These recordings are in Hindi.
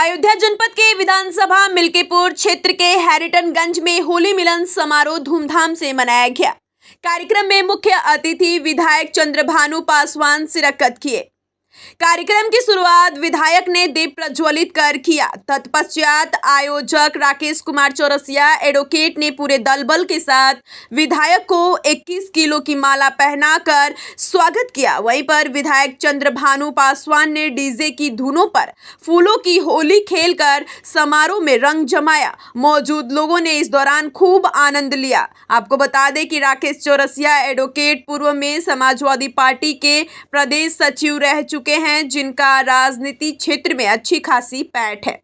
अयोध्या जनपद के विधानसभा मिल्कीपुर क्षेत्र के हैरिटनगंज में होली मिलन समारोह धूमधाम से मनाया गया। कार्यक्रम में मुख्य अतिथि विधायक चंद्रभानु पासवान शिरकत किए। कार्यक्रम की शुरुआत विधायक ने दीप प्रज्वलित कर किया। तत्पश्चात आयोजक राकेश कुमार चौरसिया एडवोकेट ने पूरे दल बल के साथ विधायक को 21 किलो की माला पहनाकर स्वागत किया। वहीं पर विधायक चंद्रभानु पासवान ने डीजे की धुनों पर फूलों की होली खेलकर समारोह में रंग जमाया। मौजूद लोगों ने इस दौरान खूब आनंद लिया। आपको बता दें कि राकेश चौरसिया एडवोकेट पूर्व में समाजवादी पार्टी के प्रदेश सचिव रह चुके हैं, जिनका राजनीति क्षेत्र में अच्छी खासी पैठ है।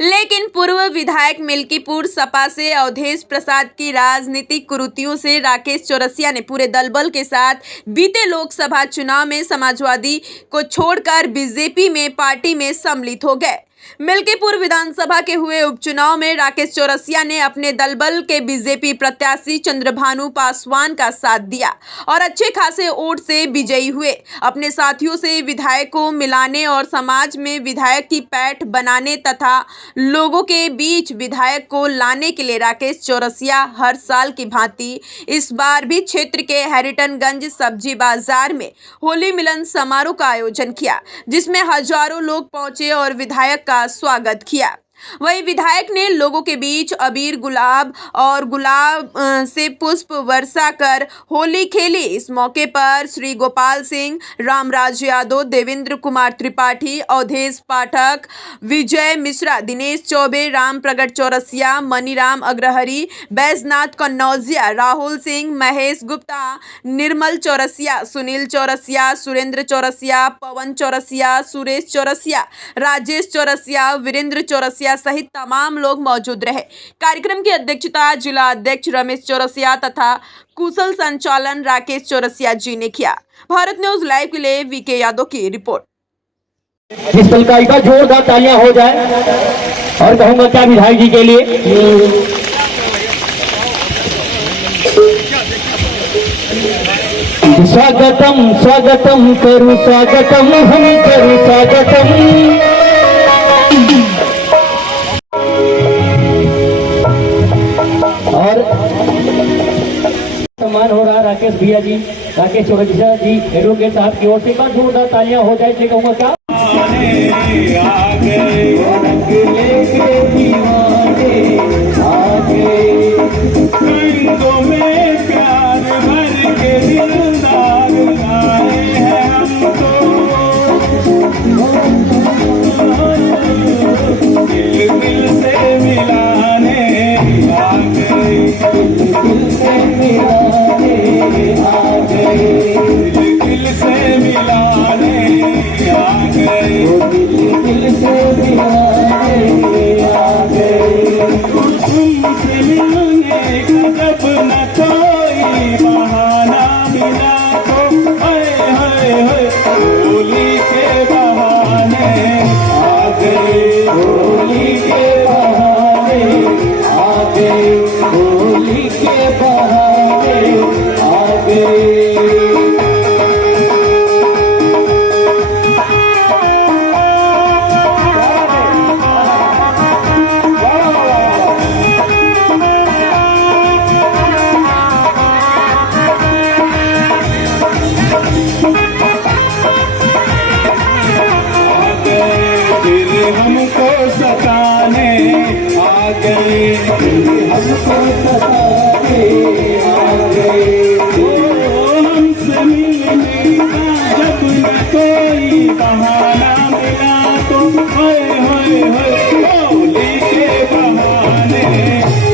लेकिन पूर्व विधायक मिल्कीपुर सपा से अवधेश प्रसाद की राजनीतिक कुरीतियों से राकेश चौरसिया ने पूरे दल बल के साथ बीते लोकसभा चुनाव में समाजवादी को छोड़कर बीजेपी में पार्टी में सम्मिलित हो गए। मिल्कीपुर विधानसभा के हुए उपचुनाव में राकेश चौरसिया ने अपने दल बल के बीजेपी प्रत्याशी चंद्रभानु पासवान का साथ दिया और अच्छे खासे वोट से विजयी हुए। अपने साथियों से विधायक को मिलाने और समाज में विधायक की पैठ बनाने तथा लोगों के बीच विधायक को लाने के लिए राकेश चौरसिया हर साल की भांति इस बार भी क्षेत्र के हैरिटनगंज सब्जी बाजार में होली मिलन समारोह का आयोजन किया, जिसमें हजारों लोग पहुंचे और विधायक का स्वागत किया। वहीं विधायक ने लोगों के बीच अबीर गुलाब और गुलाब से पुष्प वर्षा कर होली खेली। इस मौके पर श्री गोपाल सिंह, रामराज यादव, देवेंद्र कुमार त्रिपाठी, अवधेश पाठक, विजय मिश्रा, दिनेश चौबे, राम प्रगट चौरसिया, मनीराम अग्रहरी, बैजनाथ कन्नौजिया, राहुल सिंह, महेश गुप्ता, निर्मल चौरसिया, सुनील चौरसिया, सुरेंद्र चौरसिया, पवन चौरसिया, सुरेश चौरसिया, राजेश चौरसिया, वीरेंद्र चौरसिया सहित तमाम लोग मौजूद रहे। कार्यक्रम की अध्यक्षता जिला अध्यक्ष रमेश चौरसिया तथा कुशल संचालन राकेश चौरसिया जी ने किया। भारत न्यूज लाइव के लिए वीके यादव की रिपोर्ट। इस पल का जोरदार तालियां हो जाए और कहूंगा क्या विधायक जी के लिए स्वागतम स्वागतम करूं स्वागतम हम करूं स्वागतम। और सम्मान हो रहा है राकेश भैया जी, राकेश चौरसिया जी एडवोकेट साहब की ओर से का जोरदार तालियां हो जाए। कहूंगा क्या आ गए में प्यार भर के दिलदार आए हैं हमको, दिल से मिलाने आ गए, दिल से मिलाने आ गए, दिल से मिलाने आ गए, दिल से मिलाने आ गए। तुमसे मिलने का जब न कोई बहाना मिला तो हाय हाय हाय होली के बहाने आ गए, होली के बहाने आ गए, होली के बहाने आ गए। हमको सताने आ गए, हमको सताने आ गए, हमसे मिलने का जब न कोई बहाना मिला तो हाय हाय हाय होली के बहाने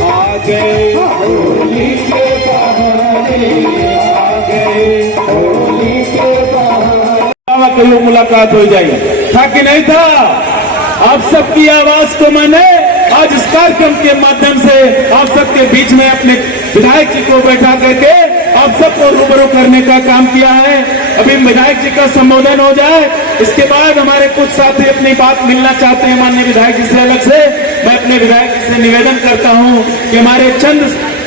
आ गए, होली के बहाने आ गए, होली के बहाने। कहीं मुलाकात हो जाएगी था कि नहीं था? आप सबकी आवाज को मैंने आज इस कार्यक्रम के माध्यम से आप सबके बीच में अपने विधायक जी को बैठा करके आप सबको रूबरू करने का काम किया है। अभी विधायक जी का संबोधन हो जाए, इसके बाद हमारे कुछ साथी अपनी बात मिलना चाहते हैं माननीय विधायक जी से अलग से। मैं अपने विधायक जी से निवेदन करता हूं कि हमारे चंद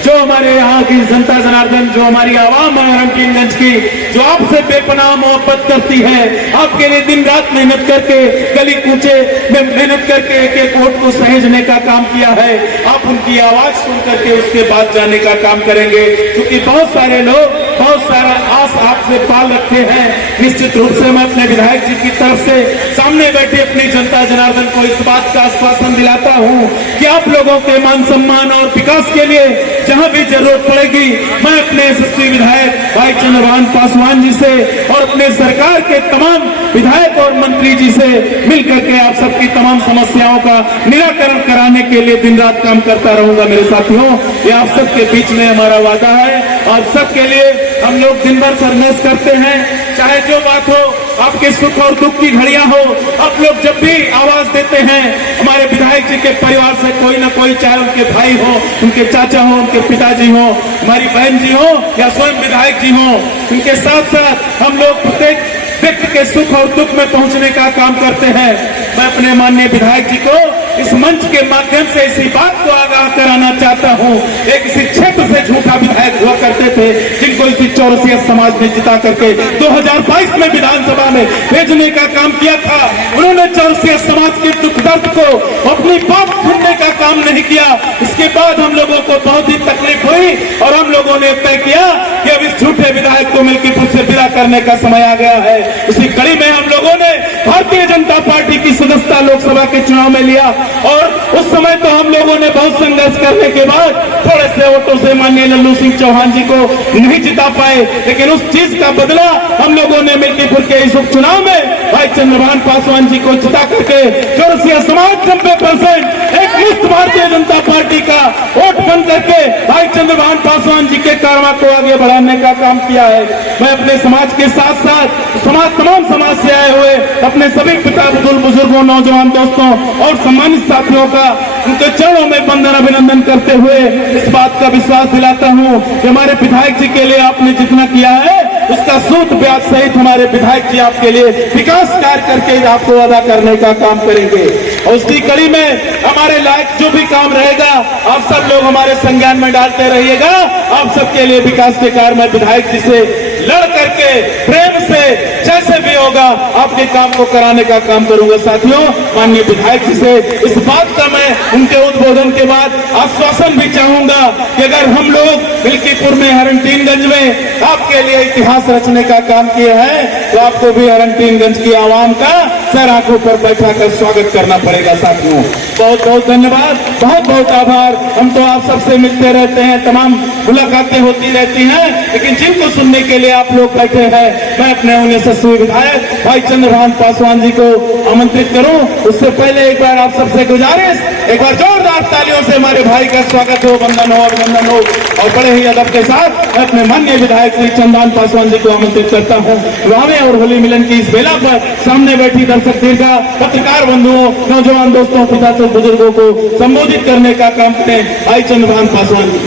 जो हमारे यहाँ की जनता जनार्दन, जो हमारी आवाम है रंगीनगंज की, जो आपसे बेपनाह मोहब्बत करती है, आपके लिए दिन रात मेहनत करके गली कूचे में मेहनत करके एक एक वोट को सहेजने का काम किया है। आप उनकी आवाज सुन करके उसके बाद जाने का काम करेंगे, क्योंकि बहुत सारे लोग बहुत सारा आस आपसे पाल रखे हैं। निश्चित रूप से मैं अपने विधायक जी की तरफ से सामने बैठे अपनी जनता जनार्दन को इस बात का आश्वासन दिलाता हूं कि आप लोगों के मान सम्मान और विकास के लिए जहां भी जरूरत पड़ेगी, मैं अपने यशस्वी विधायक भाई चंद्रभान पासवान जी से और अपने सरकार के तमाम विधायक और मंत्री जी से मिलकर के आप सबकी तमाम समस्याओं का निराकरण कराने के लिए दिन रात काम करता रहूंगा। मेरे साथियों, ये आप सबके बीच में हमारा वादा है और सबके लिए हम लोग दिन भर संघर्ष करते हैं। चाहे जो बात हो, आपके सुख और दुख की घड़ियां हो, आप लोग जब भी आवाज देते हैं हमारे विधायक जी के परिवार से कोई ना कोई, चाहे उनके भाई हो, उनके चाचा हो, उनके पिताजी हो, हमारी बहन जी हो या स्वयं विधायक जी हो, उनके साथ साथ हम लोग प्रत्येक व्यक्ति के सुख और दुख में पहुंचने का काम करते हैं। मैं अपने माननीय विधायक जी को इस मंच के माध्यम से इसी बात को आगाह कराना चाहता हूं। एक इसी क्षेत्र से झूठा विधायक हुआ करते थे, जिनको इसी चौरसिया समाज ने जिता करके 2022 में विधानसभा में भेजने का काम किया था। उन्होंने चौरसिया समाज के दुख दर्द को अपनी बात सुनने का काम नहीं किया। इसके बाद हम लोगों को बहुत ही तकलीफ हुई और हम लोगों ने तय किया कि अब इस झूठे विधायक को मिल्कीपुर से विदा करने का समय आ गया है। इसी कड़ी में हम लोगों ने भारतीय जनता पार्टी की सदस्यता लोकसभा के चुनाव में लिया और उस समय तो हम लोगों ने बहुत संघर्ष करने के बाद थोड़े से वोटों से माननीय लल्लू सिंह चौहान जी को नहीं जिता पाए, लेकिन उस चीज का बदला हम लोगों ने मिल्कीपुर के इस उपचुनाव में भाई चंद्रभान पासवान जी को जिता करके चौरसिया समाज 90% एक मुक्त भारतीय जनता पार्टी का वोट बन करके भाई चंद्रभान पासवान जी के कारवा को आगे बढ़ाने का काम किया है। मैं अपने समाज के साथ साथ तमाम समाज से आए हुए अपने सभी पिता बुजुर्गों, नौजवान दोस्तों और सम्मानित साथियों का उनके चरणों में वंदन अभिनंदन करते हुए इस बात का विश्वास दिलाता हूं कि हमारे विधायक जी के लिए आपने जितना किया है उसका सूद ब्याज सहित हमारे विधायक जी आपके लिए विकास कार्य करके आपको अदा करने का काम करेंगे। और उसकी कड़ी में हमारे लायक जो भी काम रहेगा आप सब लोग हमारे संज्ञान में डालते रहिएगा। आप सबके लिए विकास के कार्य में विधायक जी से लड़ करके प्रेम से जैसे भी होगा आपके काम को कराने का काम करूंगा। साथियों, माननीय विधायक जी से इस बात का मैं उनके उद्बोधन के बाद आश्वासन भी चाहूंगा कि अगर हम लोग मिल्कीपुर में हरनटीनगंज में आपके लिए इतिहास रचने का काम किए हैं तो आपको भी हरनटीनगंज की आवाम का सर आंखों पर बैठा कर स्वागत करना पड़ेगा। साथियों, बहुत बहुत धन्यवाद, बहुत बहुत आभार। हम तो आप सबसे मिलते रहते हैं, तमाम मुलाकातें होती रहती हैं, लेकिन जिनको सुनने के लिए आप लोग बैठे हैं, मैं अपने उन यशस्वी विधायक भाई चंद्रभान पासवान जी को आमंत्रित करूं। उससे पहले एक बार आप सबसे गुजारिश, एक बार जोरदार तालियों से हमारे भाई का स्वागत हो, वंदन हो, अभिनंदन हो। और बड़े ही अदब के साथ मैं अपने माननीय विधायक श्री चंद्रभान पासवान जी को आमंत्रित करता हूं। रामे और होली मिलन की इस बेला पर सामने बैठी दर्शक दीर्घा पत्रकार बंधुओं, नौजवान दोस्तों, पिता बुजुर्गों को संबोधित करने का काम करें भाई चंद्रभान पासवान जी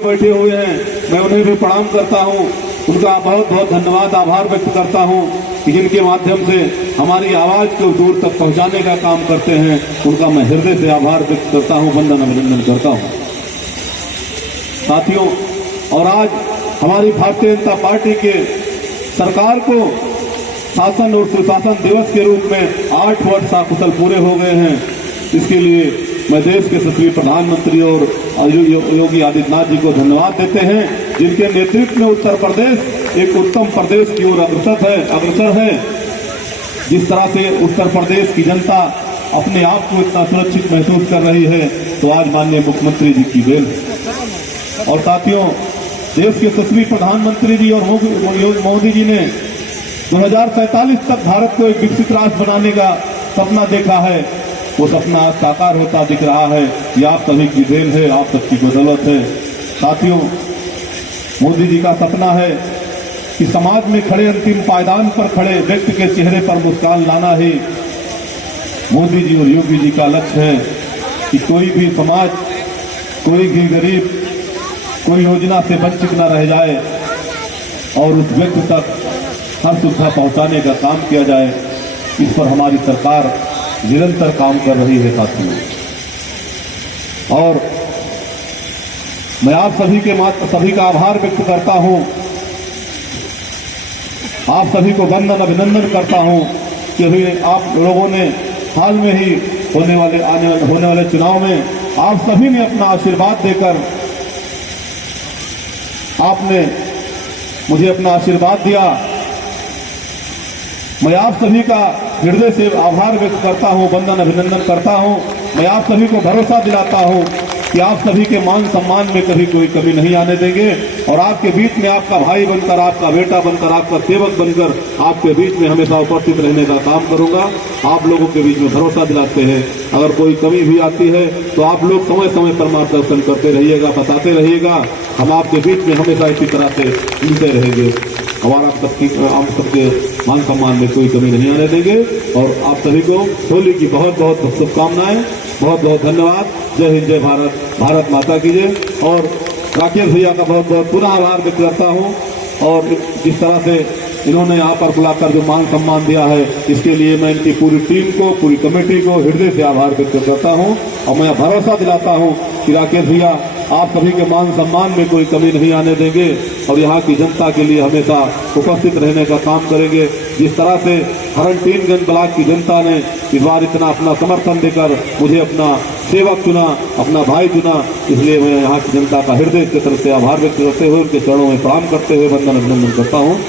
बैठे हुए हैं। मैं उन्हें भी प्रणाम करता हूं, उनका बहुत बहुत धन्यवाद, आभार व्यक्त करता हूं कि जिनके माध्यम से हमारी आवाज को दूर तक पहुंचाने का काम करते हैं। उनका मैं हृदय से आभार व्यक्त करता हूं, वंदन अभिनंदन करता हूं। साथियों, और आज हमारी भारतीय जनता पार्टी के सरकार को शासन और सुशासन दिवस के रूप में 8 वर्ष सकुशल पूरे हो गए हैं। इसके लिए मैं देश के यशस्वी प्रधानमंत्री और योगी आदित्यनाथ जी को धन्यवाद देते हैं, जिनके नेतृत्व में उत्तर प्रदेश एक उत्तम प्रदेश की ओर अग्रसर है। जिस तरह से उत्तर प्रदेश की जनता अपने आप को इतना सुरक्षित महसूस कर रही है, तो आज माननीय मुख्यमंत्री जी की देन है। और साथियों, देश के यशस्वी प्रधानमंत्री जी और मोदी जी ने 2047 तक भारत को एक विकसित राष्ट्र बनाने का सपना देखा है। वो सपना आज साकार होता दिख रहा है। ये आप सभी की देन है, आप सबकी बदौलत है। साथियों, मोदी जी का सपना है कि समाज में खड़े, अंतिम पायदान पर खड़े व्यक्ति के चेहरे पर मुस्कान लाना ही मोदी जी और योगी जी का लक्ष्य है कि कोई भी समाज, कोई भी गरीब कोई योजना से वंचित न रह जाए और उस व्यक्ति तक हर सुविधा पहुंचाने का काम किया जाए। इस पर हमारी सरकार निरंतर काम कर रही है। साथियों, और मैं आप सभी का आभार व्यक्त करता हूं, आप सभी को वंदन अभिनंदन करता हूं कि आप लोगों ने हाल में ही होने वाले चुनाव में आप सभी ने अपना आशीर्वाद देकर आपने मुझे अपना आशीर्वाद दिया। मैं आप सभी का हृदय से आभार व्यक्त करता हूं, वंदन अभिनंदन करता हूं। मैं आप सभी को भरोसा दिलाता हूं कि आप सभी के मान सम्मान में कभी कोई कमी नहीं आने देंगे और आपके बीच में आपका भाई बनकर, आपका बेटा बनकर, आपका सेवक बनकर आपके बीच में हमेशा उपस्थित रहने का काम करूंगा। आप लोगों के बीच में भरोसा दिलाते हैं। अगर कोई कमी भी आती है तो आप लोग समय समय पर मार्गदर्शन करते रहिएगा, बताते रहिएगा। हम आपके बीच में हमेशा इसी तरह से मिलते रहेंगे और आप सबके मान सम्मान में कोई कमी नहीं आने देंगे। और आप सभी को होली की बहुत बहुत शुभकामनाएं, बहुत बहुत धन्यवाद। जय हिंद, जय भारत, भारत माता की जय। और राकेश भैया का बहुत बहुत पुनः आभार व्यक्त करता हूँ और जिस तरह से इन्होंने यहाँ पर बुलाकर जो मान सम्मान दिया है, इसके लिए मैं इनकी पूरी टीम को, पूरी कमेटी को हृदय से आभार व्यक्त करता हूँ। और मैं भरोसा दिलाता हूँ कि राकेश भैया आप सभी के मान सम्मान में कोई कमी नहीं आने देंगे और यहाँ की जनता के लिए हमेशा उपस्थित रहने का काम करेंगे। जिस तरह से हरनटीनगंज ब्लॉक की जनता ने इस बार इतना अपना समर्थन देकर मुझे अपना सेवक चुना, अपना भाई चुना, इसलिए मैं यहाँ की जनता का हृदय की तरफ से आभार व्यक्त करते हुए उनके चरणों में प्रणाम करते हुए वंदन अभिनंदन करता हूँ।